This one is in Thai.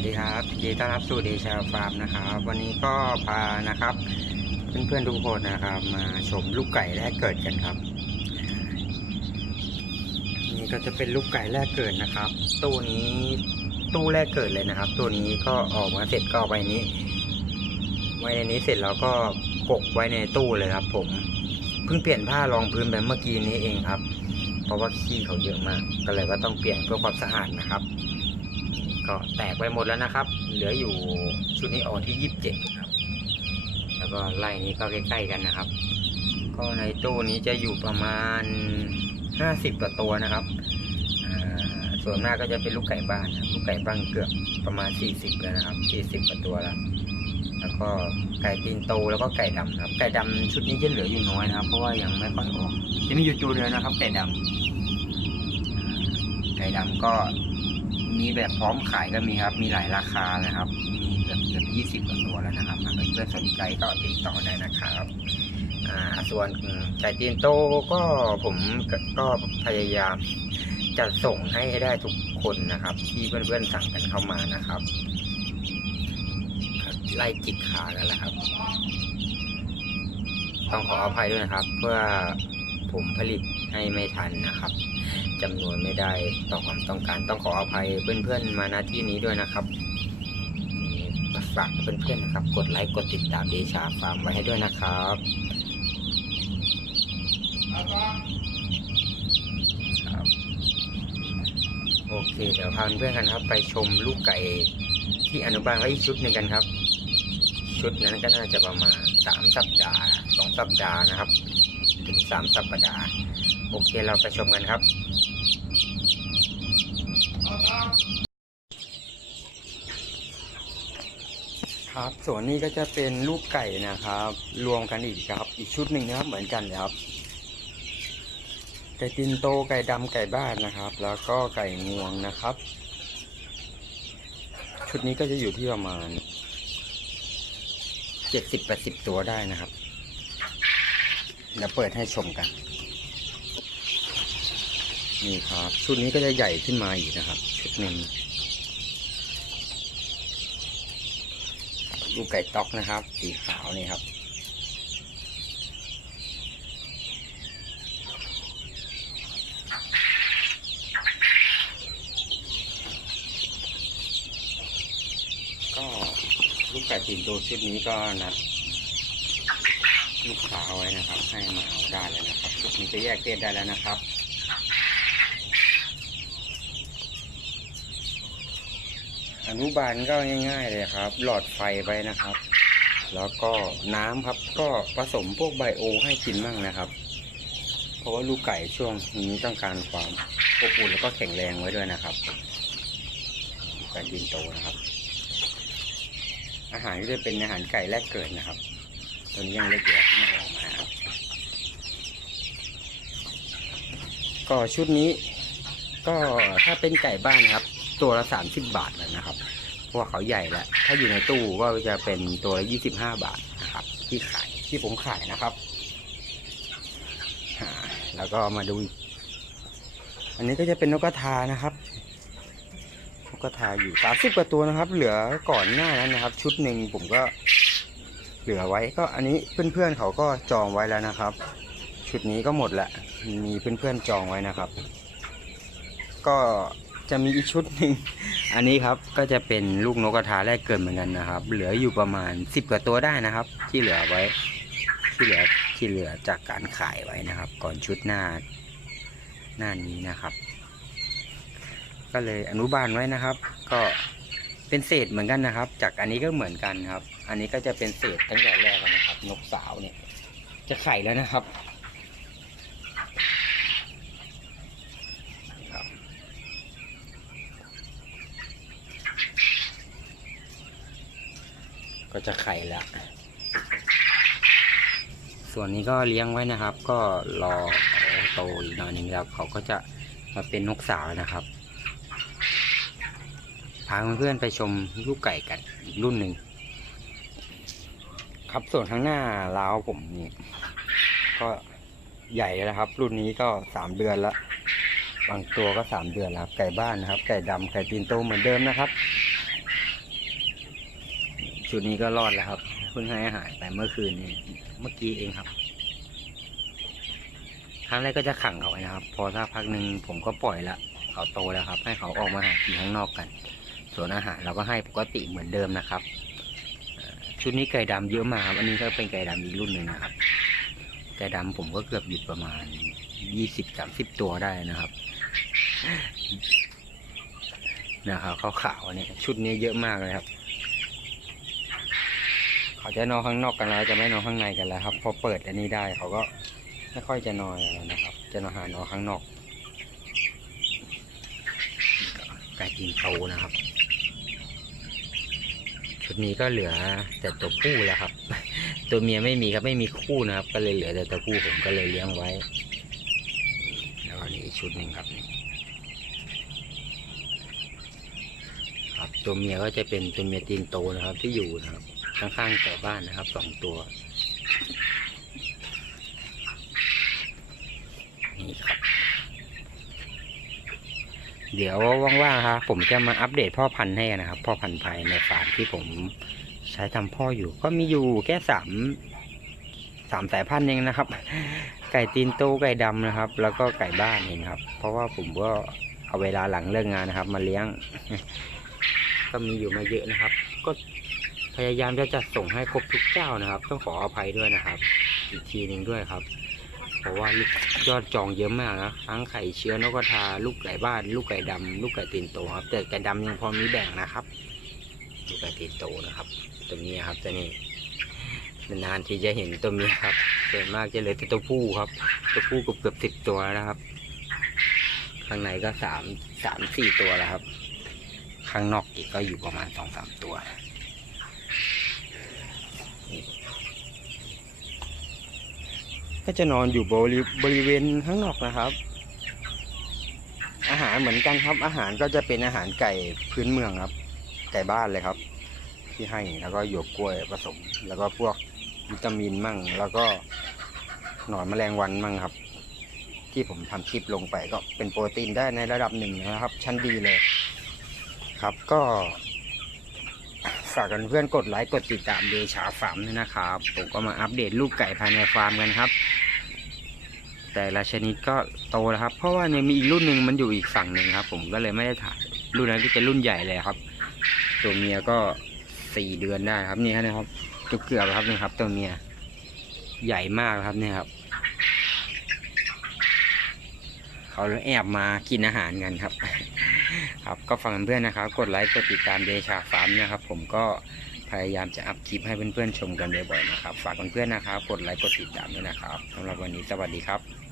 วัสดีครับยินดีต้อนรับสู่เดชาฟาร์มนะครับ วันนี้ก็พานะครับ เพื่อนๆทุกคนนะครับ มาชมลูกไก่แรกเกิดกันครับ นี่ก็จะเป็นลูกไก่แรกเกิดนะครับ ตู้นี้ตู้แรกเกิดเลยนะครับ ตัวนี้ก็ออกมาเสร็จก็ไว้นี้ ไว้ในนี้เสร็จแล้วก็กกไว้ในตู้เลยครับ ผมเพิ่งเปลี่ยนผ้ารองพื้นไปเมื่อกี้นี้เองครับ เพราะว่าขี้เขาเยอะมากก็เลยก็ต้องเปลี่ยนเพื่อความสะอาดนะครับ ก็แตกไปหมดแล้วนะครับ เหลืออยู่ชุดนี้ออกที่ยี่สิบเจ็ดครับแล้วก็ไล่นี้ก็ใกล้ๆกันนะครับ ก็ในตู้นี้จะอยู่ประมาณห้าสิบกว่าตัวนะครับส่วนมากก็จะเป็นลูกไก่บ้านนะลูกไก่บ้านเกือบประมาณสี่สิบแล้วนะครับสี่สิบกว่าตัวแล้วแล้วก็ไก่ตีนโตแล้วก็ไก่ดำครับ ไก่ดำชุดนี้จะเหลืออยู่น้อยนะครับ เพราะว่ายังไม่ค่อยออกจะมีอยู่ตัวเดียวนะครับ ไก่ดำไก่ดำก็ มีแบบพร้อมขายก็มีครับ มีหลายราคานะครับ มีเกือบเกือบยี่สิบกว่าตัวแล้วนะครับเพื่อนสนใจก็ติดต่อได้นะครับอ่าส่วนไก่ตีนโตก็ผมก็ก็พยายามจะส่งให้ได้ทุกคนนะครับ ที่เพื่อนๆสั่งกันเข้ามานะครับไล่จิกขากันแล้วครับ ต้องขออภัยด้วยนะครับ เพื่อผมผลิตให้ไม่ทันนะครับ จำนวนไม่ได้ต่อความต้องการต้องขออภัยเพื่อนๆมาณที่นี้ด้วยนะครับฝากเพื่อนๆนะครับ กดไลค์กดติดตามเดชาฟาร์มไว้ให้ด้วยนะครับครับ โอเค เดี๋ยวพาเพื่อนๆกันครับ ไปชมลูกไก่ที่อนุบาลไว้อีกชุดหนึ่งกันครับ ชุดนั้นก็น่าจะประมาณสามสัปดาห์สองสัปดาห์นะครับ ถึงสามสัปดาห์ โอเคเราไปชมกันครับ ครับ ส่วนนี้ก็จะเป็นลูกไก่นะครับ รวมกันอีกครับ อีกชุดหนึ่งนะครับเหมือนกันเลยครับ ไก่ตินโตไก่ดำไก่บ้านนะครับ แล้วก็ไก่งวงนะครับ ชุดนี้ก็จะอยู่ที่ประมาณเจ็ดสิบแปดสิบตัวได้นะครับเดี๋ยวเปิดให้ชมกัน นี่ครับ ชุดนี้ก็จะใหญ่ขึ้นมาอีกนะครับ ชุดหนึ่ง ลูกไก่ต๊อกนะครับ สีขาวนี่ครับ ก็ลูกไก่ตีนโตชุดนี้ก็นัดลูกค้าไว้นะครับ ให้มาเอาได้แล้วนะครับชุดนี้จะแยกเพศได้แล้วนะครับ อนุบาลก็ง่าย ๆ เลยครับ หลอดไฟไว้นะครับ แล้วก็น้ำครับก็ผสมพวกไบโอให้กินบ้างนะครับ เพราะว่าลูกไก่ช่วงนี้ต้องการความอบอุ่นแล้วก็แข็งแรงไว้ด้วยนะครับกไก่ดินโตนะครับ อาหารก็จะเป็นอาหารไก่แรกเกิดนะครับตัวนี้ยังเล็กอยู่ที่ไม่ออกมาครับก็ชุดนี้ ก็ถ้าเป็นไก่บ้านครับ ตัวละสามสิบบาทแล้วนะครับเพราะว่าเขาใหญ่แล้ว ถ้าอยู่ในตู้ก็จะเป็นตัวละยี่สิบห้าบาทนะครับ ที่ขายที่ผมขายนะครับ แล้วก็มาดู อันนี้ก็จะเป็นนกกระทานะครับนกกระทาอยู่สามสิบกว่าตัวนะครับ เหลือก่อนหน้านั้นนะครับ ชุดหนึ่งผมก็เหลือไว้ก็อันนี้เพื่อนๆเขาก็จองไว้แล้วนะครับ ชุดนี้ก็หมดละมีเพื่อนๆจองไว้นะครับ ก็ จะมีอีกชุดหนึ่งอันนี้ครับก็จะเป็นลูกนกกระทาแรกเกิดเหมือนกันนะครับ เหลืออยู่ประมาณสิบกว่าตัวได้นะครับ ที่เหลือไว้ ที่เหลือที่เหลือจากการขายไว้นะครับ ก่อนชุดหน้าหน้านี้นะครับ ก็เลยอนุบาลไว้นะครับ ก็เป็นเศษเหมือนกันนะครับ จากอันนี้ก็เหมือนกันครับ อันนี้ก็จะเป็นเศษตั้งแต่แรกนะครับ นกสาวเนี่ย จะไข่แล้วนะครับ ก็จะไข่แล้วส่วนนี้ก็เลี้ยงไว้นะครับ ก็รอโตอีกหน่อยนึงแล้วเขาก็จะมาเป็นนกสาวแล้วนะครับ พาเพื่อนๆไปชมลูกไก่กันอีกรุ่นหนึ่งครับส่วนข้างหน้าล้าวผมนี่ก็ใหญ่แล้วครับ รุ่นนี้ก็สามเดือนแล้วบางตัวก็สามเดือนแล้วครับไก่บ้านนะครับ ไก่ดำไก่ตีนโตเหมือนเดิมนะครับ ชุดนี้ก็รอดแล้วครับ เพิ่งให้อาหารไปเมื่อคืนนี้เมื่อกี้เองครับ ครั้งแรกก็จะขังเขาไว้นะครับ พอสักพักหนึ่งผมก็ปล่อยละเขาโตแล้วครับ ให้เขาออกมาหากินข้างนอกกัน ส่วนอาหารเราก็ให้ปกติเหมือนเดิมนะครับ ชุดนี้ไก่ดำเยอะมากครับอันนี้ก็เป็นไก่ดำอีกรุ่นหนึ่งนะครับ ไก่ดำผมก็เกือบหยุดประมาณยี่สิบสามสิบตัวได้นะครับนะครับขาวๆเนี่ยชุดนี้เยอะมากเลยครับ เขาจะนอนข้างนอกกันแล้วจะไม่นอนข้างในกันแล้วครับ พอเปิดอันนี้ได้เขาก็ไม่ค่อยจะนอนแล้วนะครับ จะนอนหานอนข้างนอกไก่ตีนโตนะครับ ชุดนี้ก็เหลือแต่ตัวผู้แล้วครับ ตัวเมียไม่มีครับไม่มีคู่นะครับ ก็เลยเหลือแต่ตัวผู้ผมก็เลยเลี้ยงไว้ แล้วก็นี่อีกชุดหนึ่งครับนี่ครับตัวเมียก็จะเป็นตัวเมียตีนโตนะครับที่อยู่นะครับ ข้างๆแต่บ้านนะครับสองตัว นี่ครับ เดี๋ยวว่างๆครับผมจะมาอัปเดตพ่อพันธุ์ให้นะครับ พ่อพันธุ์ภายในฟาร์มที่ผมใช้ทำพ่ออยู่ ก็มีอยู่แค่สามสามสายพันธุ์เองนะครับ ไก่ตีนโตไก่ดำนะครับ แล้วก็ไก่บ้านเองครับ เพราะว่าผมก็เอาเวลาหลังเลิกงานนะครับ มาเลี้ยง ก็มีอยู่มาเยอะนะครับ ก็ พยายามจะจัดส่งให้ครบทุกเจ้านะครับ ต้องขออภัยด้วยนะครับ อีกทีหนึ่งด้วยครับ เพราะว่ายอดจองเยอะมากนะทั้งไข่เชื้อนกกระทาลูกไก่บ้าน ลูกไก่ดำลูกไก่ตีนโตครับ แต่ไก่ดำยังพอมีแบ่งนะครับ ลูกไก่ตีนโตนะครับ ตัวนี้ครับตัวนี้นานที่จะเห็นตัวเมียครับส่วนมากจะเหลือแต่ตัวผู้ครับตัวผู้ก็เกือบสิบตัวแล้วนะครับ ข้างในก็สามสามสี่ตัวแล้วครับ ข้างนอกอีกก็อยู่ประมาณสองสามตัว ก็จะนอนอยู่บริบริเวณข้างนอกนะครับ อาหารเหมือนกันครับ อาหารก็จะเป็นอาหารไก่พื้นเมืองครับ ไก่บ้านเลยครับ ที่ให้แล้วก็หยวกกล้วยผสม แล้วก็พวกวิตามินมั่ง แล้วก็หนอนแมลงวันมั่งครับ ที่ผมทำคลิปลงไปก็เป็นโปรตีนได้ในระดับหนึ่งนะครับ ชั้นดีเลย ครับก็ฝากกันเพื่อนกดไลค์กดติดตามเดชาฟาร์มด้วยนะครับ ผมก็มาอัปเดตลูกไก่ภายในฟาร์มกันครับ แต่ละชนิดก็โตแล้วครับ เพราะว่าเนี่ยมีอีกรุ่นหนึ่งมันอยู่อีกฝั่งหนึ่งครับ ผมก็เลยไม่ได้ถ่ายรุ่นนั้นก็จะรุ่นใหญ่เลยครับ ตัวเมียก็สี่เดือนได้ครับนี่นะครับเกือบเกือบครับนี่ครับ ตัวเมียใหญ่มากครับนี่ครับเขาแอบมากินอาหารกันครับ ครับก็ฟังเพื่อนนะครับ กดไลค์กดติดตามเดชาฟาร์มนะครับ ผมก็ พยายามจะอัพคลิปให้เพื่อนๆชมกันบ่อยๆนะครับ ฝากเพื่อนๆนะครับ กดไลค์กดติดตามด้วยนะครับสำหรับวันนี้สวัสดีครับ